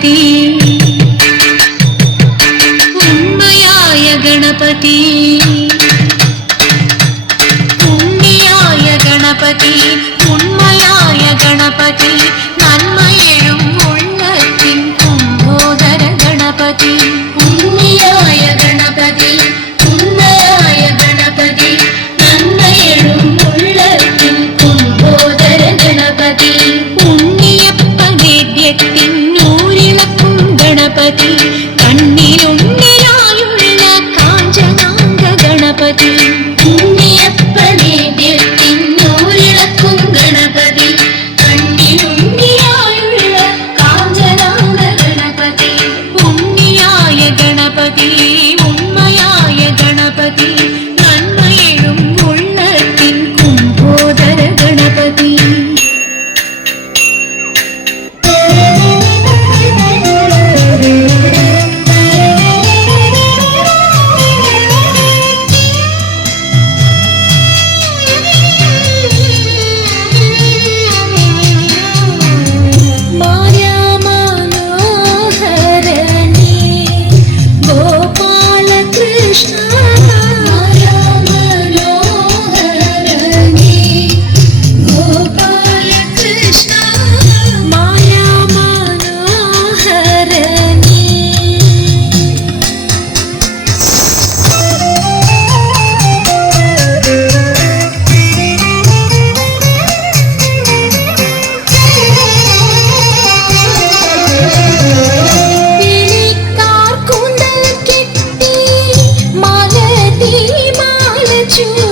கணபதி. உண்மையாய கணபதி. உண்மையாய கணபதி. உண்மையாய கணபதி. நன்மை பதி you.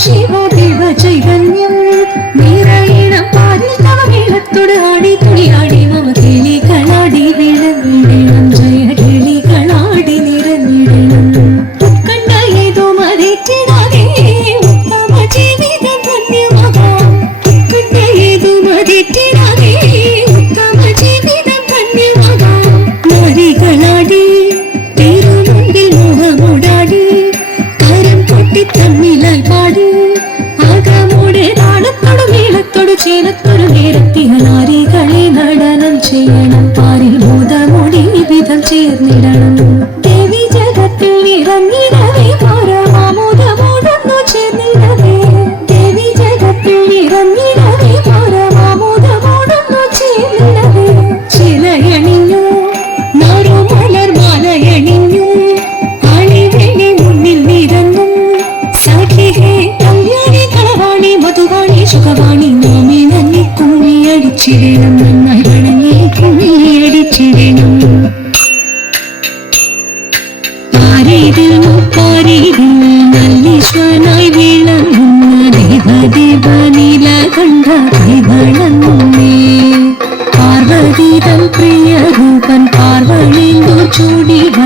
ശിവദേവ ചൈതന്യം നിറയണം പാരിൽ നവമേളത്തോട് விமலம் பார்வதிதம் பிரிய ரூபன் பார்வழிந்தோ சூடிட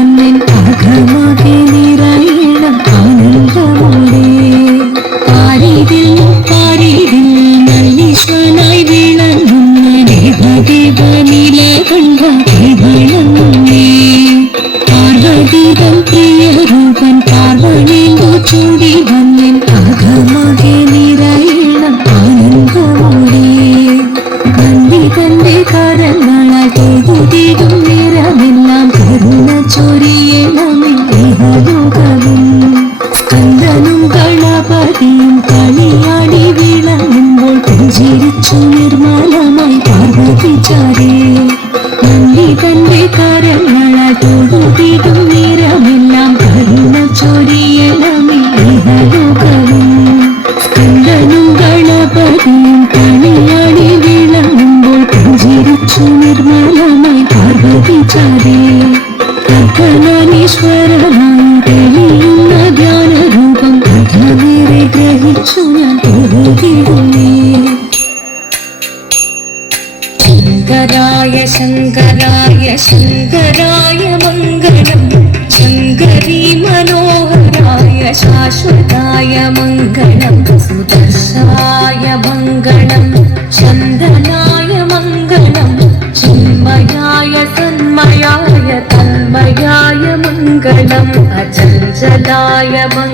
amanhã.